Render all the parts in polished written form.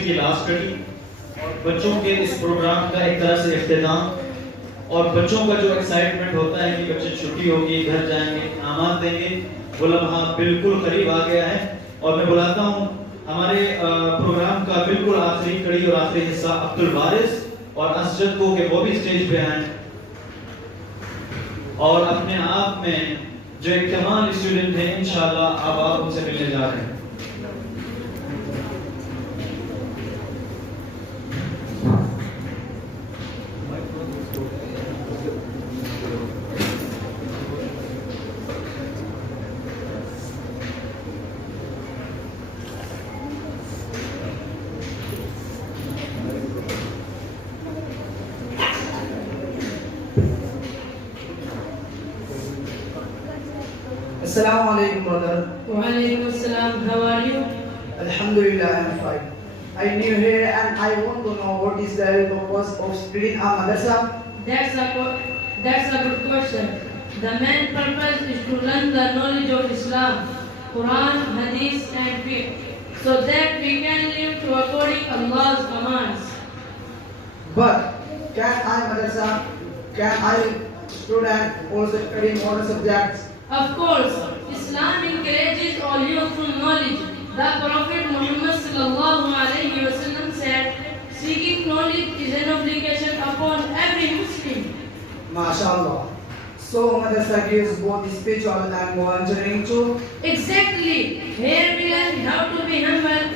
Anniversary की last कड़ी और बच्चों के इस प्रोग्राम का एक तरह से इख्तिताम और बच्चों का जो एक्साइटमेंट होता है कि बच्चे छुट्टी होगी, घर जाएंगे, इनामात देंगे, वो लम्हा बिल्कुल करीब आ गया है। और मैं बुलाता हूँ हमारे प्रोग्राम का बिल्कुल आखिरी कड़ी और आखिरी हिस्सा अब्दुल वारिस और असजद को कि वो भी स्टेज पे आए और अपने आप में जो एक कमाल स्टूडेंट है, इंशाल्लाह अब आप उनसे मिलने जा रहे हैं। Assalamu alaikum, brother. Walaikum assalam. How are you? Alhamdulillah, I am fine. I am new here and I want to know what is the purpose of spreading a madrasa. That's a good question. The main purpose is to learn the knowledge of Islam, Quran, Hadith, and Fiqh, so that we can live to according Allah's commands. But can I student also study more subjects? Of course, Islam encourages all youthful knowledge. The Prophet Muhammad sallallahu alaihi wasallam said, "Seeking knowledge is an obligation upon every Muslim." MashaAllah. So madrasa gives both spiritual and volunteering too. Exactly. Here we learn how to be humble,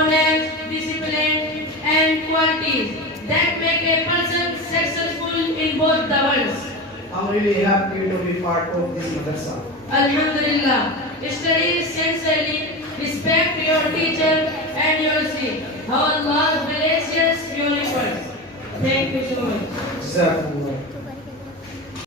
honest, disciplined, and qualities that make a person successful in both the worlds. I'm really happy to be part of this madrasa. Alhamdulillah. Study sincerely, respect your teacher, and you'll see how Allah blesses your efforts. Thank you so much. Jazakumullah.